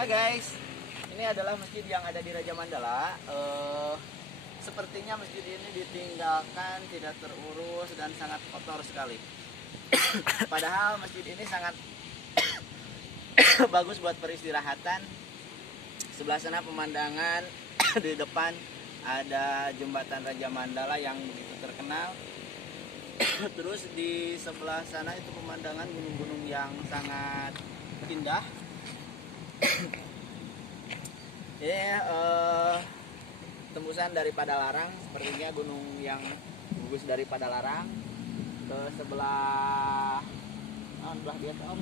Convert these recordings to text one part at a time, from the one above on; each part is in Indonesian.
Nah guys, ini adalah masjid yang ada di Raja Mandala. Sepertinya masjid ini ditinggalkan, tidak terurus dan sangat kotor sekali. Padahal masjid ini sangat bagus buat peristirahatan. Sebelah sana pemandangan, di depan ada jembatan Raja Mandala yang begitu terkenal. Terus di sebelah sana itu pemandangan gunung-gunung yang sangat indah. Ini tembusan dari Padalarang, sepertinya gunung yang gugus dari Padalarang. Ke sebelah belah dia om.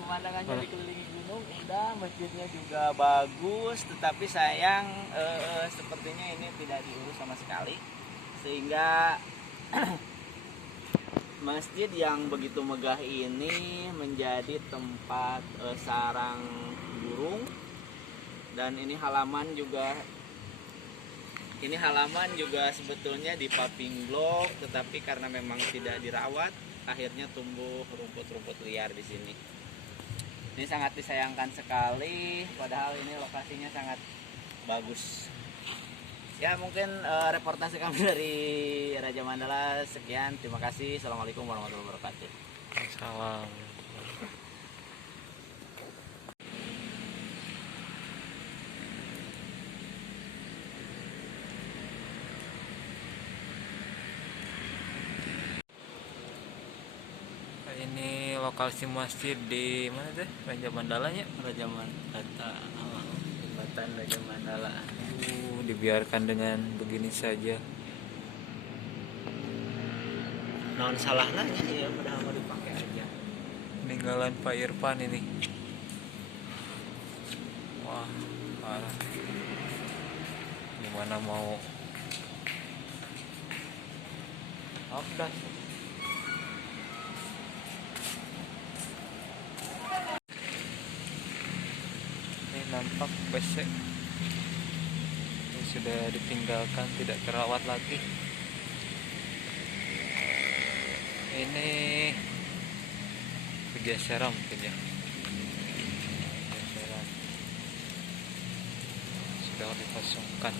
Pemandangannya dikelilingi gunung, indah, masjidnya juga bagus, tetapi sayang sepertinya ini tidak diurus sama sekali, sehingga masjid yang begitu megah ini menjadi tempat sarang burung. Dan ini halaman juga sebetulnya di paving block, tetapi karena memang tidak dirawat, akhirnya tumbuh rumput-rumput liar di sini. Ini sangat disayangkan sekali, padahal ini lokasinya sangat bagus. Ya, mungkin reportase kami dari Raja Mandala sekian. Terima kasih. Assalamualaikum warahmatullahi wabarakatuh. Salam. Ini lokasi masjid di mana teh? Raja Mandalanya? Raja Mandala, jembatan Raja Mandala. Dibiarkan dengan begini saja. Non salah nanya ya, padahal mau dipakai aja. Peninggalan Pak Irfan ini. Wah, parah. Gimana mau update? Ini nampak besek. Ini sudah ditinggalkan, tidak terawat lagi. Ini bergeseran mungkin ya. Bergeseran. Sudah dikosongkan.